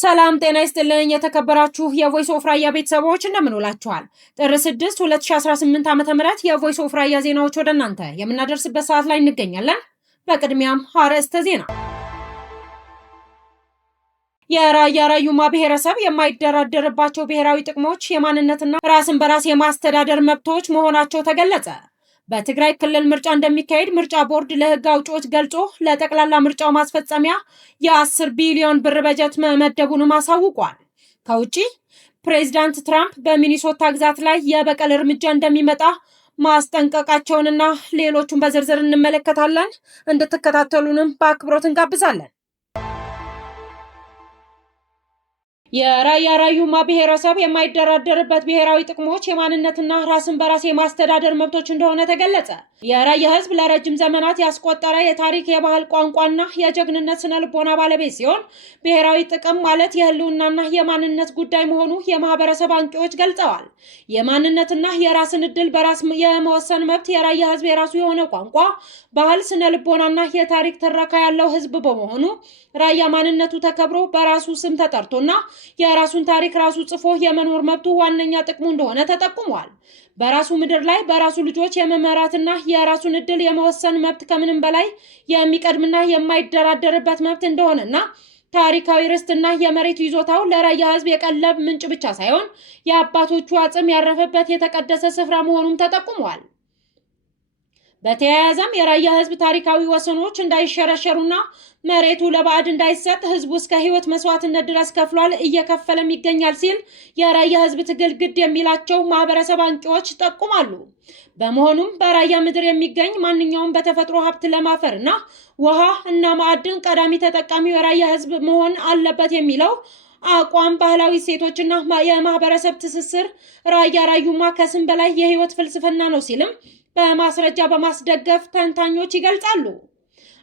ሰላም ጤና ይስጥልኝ የተከበራችሁ የቮይስ ኦፍ ራያ ቤተሰቦች እንደምን ውላችኋል? ጥር 6 2018 ዓ.ም የቮይስ ኦፍ ራያ ዜናዎች ወደ እናንተ የምናደርስበት ሰዓት ላይ እንገኛለን። በቅድሚያም አርዕስተ ዜና። የራያ ራዩማ ብሔረሰብ የማይደራደርባቸው ብሔራዊ ጥቅሞች የማንነትና ራስን በራስ የማስተዳደር መብቶች መሆናቸው ተገለጸ። በትግራይ ክልል ምርጫ እንደሚካሄድ ምርጫ ቦርድ ለህግ አውጪዎች ገልጾ ለጠቅላላ ምርጫው ማስፈጸሚያ የ10 ቢሊዮን ብር በጀት መመደቡንም አሳውቋል። ከውጪ ፕሬዚዳንት ትራምፕ በሚኒሶታ ግዛት ላይ የበቀል እርምጃ እንደሚመጣ ማስጠንቀቃቸውንና ሌሎቹን በዝርዝር እንመለከታለን። እንድትከታተሉንም በአክብሮት እንጋብዛለን። የራያ ራዩማ ብሔረሰብ የማይደራደርበት ብሔራዊ ጥቅሞች የማንነትና ራስን በራስ የማስተዳደር መብቶች እንደሆነ ተገለጸ። የራያ ህዝብ ለረጅም ዘመናት ያስቆጠረ የታሪክ፣ የባህል፣ ቋንቋና የጀግንነት ስነ ልቦና ባለቤት ሲሆን ብሔራዊ ጥቅም ማለት የህልውናና የማንነት ጉዳይ መሆኑ የማህበረሰብ አንቂዎች ገልጸዋል። የማንነትና የራስን እድል በራስ የመወሰን መብት የራያ ህዝብ የራሱ የሆነ ቋንቋ፣ ባህል፣ ስነ ልቦናና የታሪክ ትረካ ያለው ህዝብ በመሆኑ ራያ ማንነቱ ተከብሮ በራሱ ስም ተጠርቶና የራሱን ታሪክ ራሱ ጽፎ የመኖር መብቱ ዋነኛ ጥቅሙ እንደሆነ ተጠቁሟል። በራሱ ምድር ላይ በራሱ ልጆች የመመራትና የራሱን እድል የመወሰን መብት ከምንም በላይ የሚቀድምና የማይደራደርበት መብት እንደሆነና ታሪካዊ ርስትና የመሬቱ ይዞታው ለራያ ህዝብ የቀለብ ምንጭ ብቻ ሳይሆን የአባቶቹ አጽም ያረፈበት የተቀደሰ ስፍራ መሆኑም ተጠቁሟል። በተያያዘም የራያ ህዝብ ታሪካዊ ወሰኖች እንዳይሸረሸሩና መሬቱ ለባዕድ እንዳይሰጥ ህዝቡ እስከ ህይወት መስዋዕትነት ድረስ ከፍሏል፣ እየከፈለም ይገኛል ሲል የራያ ህዝብ ትግል ግድ የሚላቸው ማህበረሰብ አንቂዎች ጠቁማሉ። በመሆኑም በራያ ምድር የሚገኝ ማንኛውም በተፈጥሮ ሀብት ለማፈርና ውሃ እና ማዕድን ቀዳሚ ተጠቃሚው የራያ ህዝብ መሆን አለበት የሚለው አቋም ባህላዊ እሴቶችና የማህበረሰብ ትስስር ራያ ራዩማ ከስም በላይ የህይወት ፍልስፍና ነው ሲልም በማስረጃ በማስደገፍ ተንታኞች ይገልጻሉ።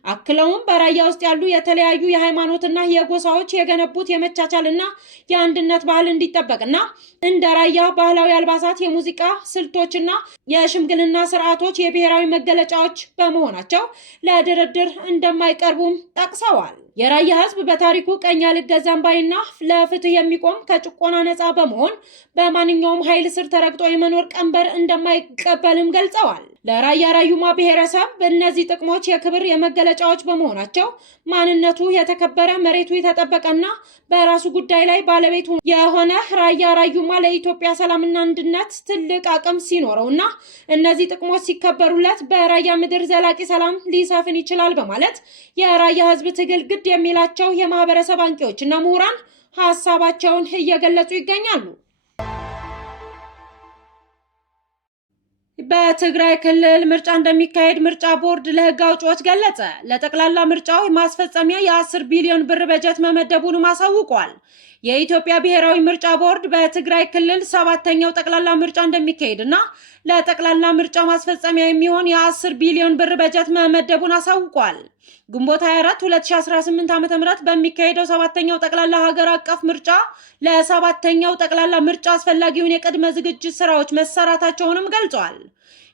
አክለውም በራያ ውስጥ ያሉ የተለያዩ የሃይማኖትና የጎሳዎች የገነቡት የመቻቻልና የአንድነት ባህል እንዲጠበቅና እንደ ራያ ባህላዊ አልባሳት፣ የሙዚቃ ስልቶችና የሽምግልና ስርዓቶች የብሔራዊ መገለጫዎች በመሆናቸው ለድርድር እንደማይቀርቡም ጠቅሰዋል። የራያ ህዝብ በታሪኩ ቀኝ አልገዛም ባይና ለፍትህ የሚቆም ከጭቆና ነፃ በመሆን በማንኛውም ኃይል ስር ተረግጦ የመኖር ቀንበር እንደማይቀበልም ገልጸዋል። ለራያ ራዩማ ብሔረሰብ እነዚህ ጥቅሞች የክብር የመገለጫዎች በመሆናቸው ማንነቱ የተከበረ፣ መሬቱ የተጠበቀና በራሱ ጉዳይ ላይ ባለቤቱ የሆነ ራያ ራዩማ ለኢትዮጵያ ሰላምና አንድነት ትልቅ አቅም ሲኖረውና እነዚህ ጥቅሞች ሲከበሩለት በራያ ምድር ዘላቂ ሰላም ሊሰፍን ይችላል በማለት የራያ ህዝብ ትግል ግድ የሚላቸው የማህበረሰብ አንቂዎችና ምሁራን ሀሳባቸውን እየገለጹ ይገኛሉ። በትግራይ ክልል ምርጫ እንደሚካሄድ ምርጫ ቦርድ ለህግ አውጪዎች ገለጸ። ለጠቅላላ ምርጫው ማስፈጸሚያ የ10 ቢሊዮን ብር በጀት መመደቡንም አሳውቋል። የኢትዮጵያ ብሔራዊ ምርጫ ቦርድ በትግራይ ክልል 7ኛው ጠቅላላ ምርጫ እንደሚካሄድና ለጠቅላላ ምርጫ ማስፈጸሚያ የሚሆን የ10 ቢሊዮን ብር በጀት መመደቡን አሳውቋል። ግንቦት 24 2018 ዓ.ም በሚካሄደው 7ኛው ጠቅላላ ሀገር አቀፍ ምርጫ ለ7ኛው ጠቅላላ ምርጫ አስፈላጊውን የቅድመ ዝግጅት ስራዎች መሰራታቸውንም ገልጿል።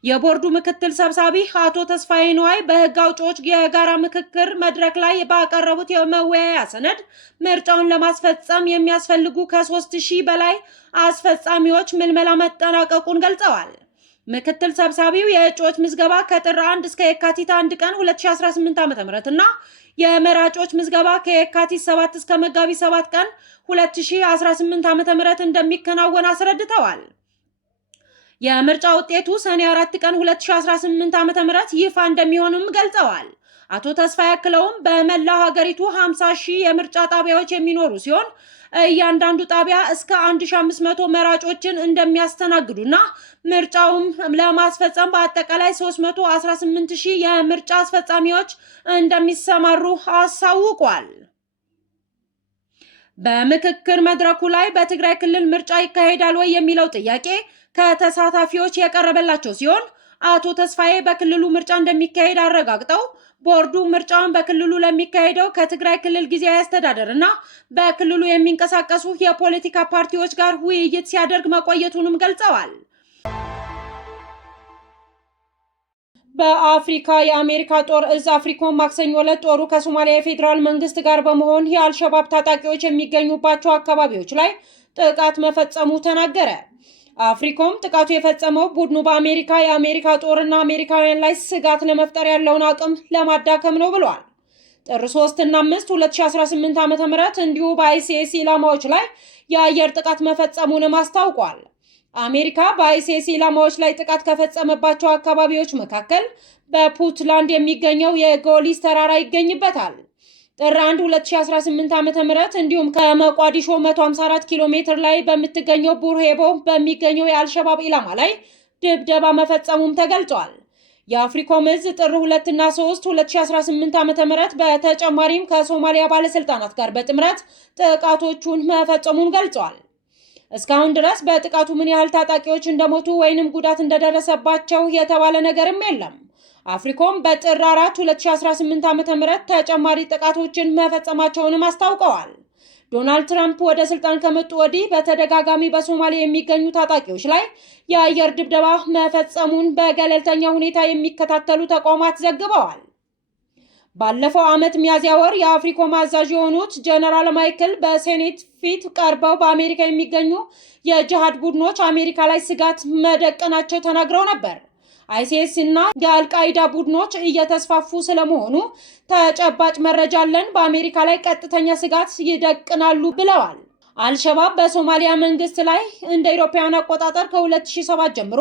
የቦርዱ ምክትል ሰብሳቢ አቶ ተስፋዬ ነዋይ በህግ አውጪዎች የጋራ ምክክር መድረክ ላይ ባቀረቡት የመወያያ ሰነድ ምርጫውን ለማስፈጸም የሚያስፈልጉ ከ3000 በላይ አስፈጻሚዎች ምልመላ መጠናቀቁን ገልጸዋል። ምክትል ሰብሳቢው የእጩዎች ምዝገባ ከጥር 1 እስከ የካቲት 1 ቀን 2018 ዓ.ም እና የመራጮች ምዝገባ ከየካቲት 7 እስከ መጋቢት 7 ቀን 2018 ዓ.ም እንደሚከናወን አስረድተዋል። የምርጫ ውጤቱ ሰኔ 4 ቀን 2018 ዓ.ም ይፋ እንደሚሆንም ገልጸዋል። አቶ ተስፋ ያክለውም በመላው ሀገሪቱ 50,000 የምርጫ ጣቢያዎች የሚኖሩ ሲሆን እያንዳንዱ ጣቢያ እስከ 1500 መራጮችን እንደሚያስተናግዱና ምርጫውም ለማስፈጸም በአጠቃላይ 318,000 የምርጫ አስፈጻሚዎች እንደሚሰማሩ አሳውቋል። በምክክር መድረኩ ላይ በትግራይ ክልል ምርጫ ይካሄዳል ወይ የሚለው ጥያቄ ከተሳታፊዎች የቀረበላቸው ሲሆን አቶ ተስፋዬ በክልሉ ምርጫ እንደሚካሄድ አረጋግጠው ቦርዱ ምርጫውን በክልሉ ለሚካሄደው ከትግራይ ክልል ጊዜያዊ አስተዳደር እና በክልሉ የሚንቀሳቀሱ የፖለቲካ ፓርቲዎች ጋር ውይይት ሲያደርግ መቆየቱንም ገልጸዋል። በአፍሪካ የአሜሪካ ጦር እዝ አፍሪኮም ማክሰኞ ዕለት ጦሩ ከሶማሊያ የፌዴራል መንግስት ጋር በመሆን የአልሸባብ ታጣቂዎች የሚገኙባቸው አካባቢዎች ላይ ጥቃት መፈጸሙ ተናገረ። አፍሪኮም ጥቃቱ የፈጸመው ቡድኑ የአሜሪካ ጦርና አሜሪካውያን ላይ ስጋት ለመፍጠር ያለውን አቅም ለማዳከም ነው ብሏል። ጥር 3 እና 5 2018 ዓ.ም እንዲሁ በአይሲስ ኢላማዎች ላይ የአየር ጥቃት መፈጸሙንም አስታውቋል። አሜሪካ በአይሲስ ኢላማዎች ላይ ጥቃት ከፈጸመባቸው አካባቢዎች መካከል በፑንትላንድ የሚገኘው የጎሊስ ተራራ ይገኝበታል። ጥር 1 2018 ዓ.ም እንዲሁም ከሞቃዲሾ 154 ኪሎ ሜትር ላይ በምትገኘው ቡርሄቦ በሚገኘው የአልሸባብ ኢላማ ላይ ድብደባ መፈጸሙም ተገልጿል። የአፍሪኮም እዝ ጥር 2 እና 3 2018 ዓ.ም በተጨማሪም ከሶማሊያ ባለስልጣናት ጋር በጥምረት ጥቃቶቹን መፈጸሙን ገልጿል። እስካሁን ድረስ በጥቃቱ ምን ያህል ታጣቂዎች እንደሞቱ ወይንም ጉዳት እንደደረሰባቸው የተባለ ነገርም የለም። አፍሪኮም በጥር 4 2018 ዓ.ም ተጨማሪ ጥቃቶችን መፈጸማቸውንም አስታውቀዋል። ዶናልድ ትራምፕ ወደ ስልጣን ከመጡ ወዲህ በተደጋጋሚ በሶማሊያ የሚገኙ ታጣቂዎች ላይ የአየር ድብደባ መፈጸሙን በገለልተኛ ሁኔታ የሚከታተሉ ተቋማት ዘግበዋል። ባለፈው ዓመት ሚያዝያ ወር የአፍሪኮም አዛዥ የሆኑት ጀነራል ማይክል በሴኔት ፊት ቀርበው በአሜሪካ የሚገኙ የጂሃድ ቡድኖች አሜሪካ ላይ ስጋት መደቀናቸው ተናግረው ነበር። አይሲስ እና የአልቃይዳ ቡድኖች እየተስፋፉ ስለመሆኑ ተጨባጭ መረጃ አለን፣ በአሜሪካ ላይ ቀጥተኛ ስጋት ይደቅናሉ ብለዋል። አልሸባብ በሶማሊያ መንግስት ላይ እንደ አውሮፓውያን አቆጣጠር ከ2007 ጀምሮ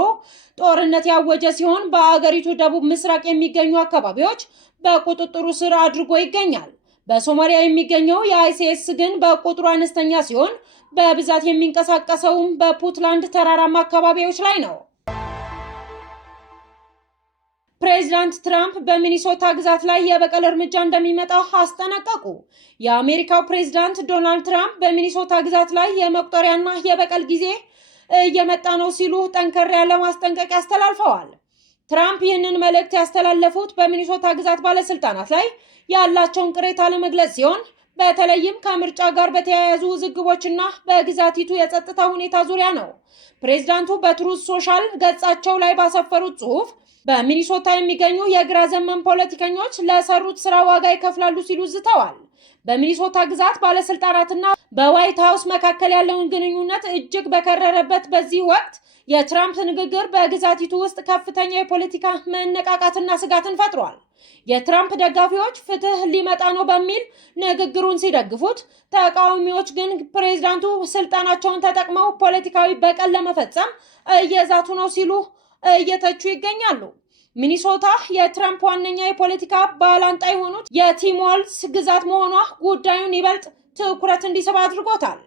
ጦርነት ያወጀ ሲሆን በአገሪቱ ደቡብ ምስራቅ የሚገኙ አካባቢዎች በቁጥጥሩ ስር አድርጎ ይገኛል። በሶማሊያ የሚገኘው የአይሲስ ግን በቁጥሩ አነስተኛ ሲሆን በብዛት የሚንቀሳቀሰውም በፑንትላንድ ተራራማ አካባቢዎች ላይ ነው። ፕሬዚዳንት ትራምፕ በሚኒሶታ ግዛት ላይ የበቀል እርምጃ እንደሚመጣ አስጠነቀቁ። የአሜሪካው ፕሬዚዳንት ዶናልድ ትራምፕ በሚኒሶታ ግዛት ላይ የመቁጠሪያና የበቀል ጊዜ እየመጣ ነው ሲሉ ጠንከር ያለ ማስጠንቀቂያ አስተላልፈዋል። ትራምፕ ይህንን መልእክት ያስተላለፉት በሚኒሶታ ግዛት ባለስልጣናት ላይ ያላቸውን ቅሬታ ለመግለጽ ሲሆን በተለይም ከምርጫ ጋር በተያያዙ ውዝግቦችና በግዛቲቱ የጸጥታ ሁኔታ ዙሪያ ነው። ፕሬዚዳንቱ በትሩዝ ሶሻል ገጻቸው ላይ ባሰፈሩት ጽሑፍ በሚኒሶታ የሚገኙ የግራ ዘመን ፖለቲከኞች ለሰሩት ስራ ዋጋ ይከፍላሉ ሲሉ ዝተዋል። በሚኒሶታ ግዛት ባለስልጣናትና በዋይት ሃውስ መካከል ያለውን ግንኙነት እጅግ በከረረበት በዚህ ወቅት የትራምፕ ንግግር በግዛቲቱ ውስጥ ከፍተኛ የፖለቲካ መነቃቃትና ስጋትን ፈጥሯል። የትራምፕ ደጋፊዎች ፍትህ ሊመጣ ነው በሚል ንግግሩን ሲደግፉት፣ ተቃዋሚዎች ግን ፕሬዝዳንቱ ስልጣናቸውን ተጠቅመው ፖለቲካዊ በቀል ለመፈጸም እየዛቱ ነው ሲሉ እየተቹ ይገኛሉ። ሚኒሶታ የትራምፕ ዋነኛ የፖለቲካ ባላንጣ የሆኑት የቲም ዋልዝ ግዛት መሆኗ ጉዳዩን ይበልጥ ትኩረት እንዲስብ አድርጎታል።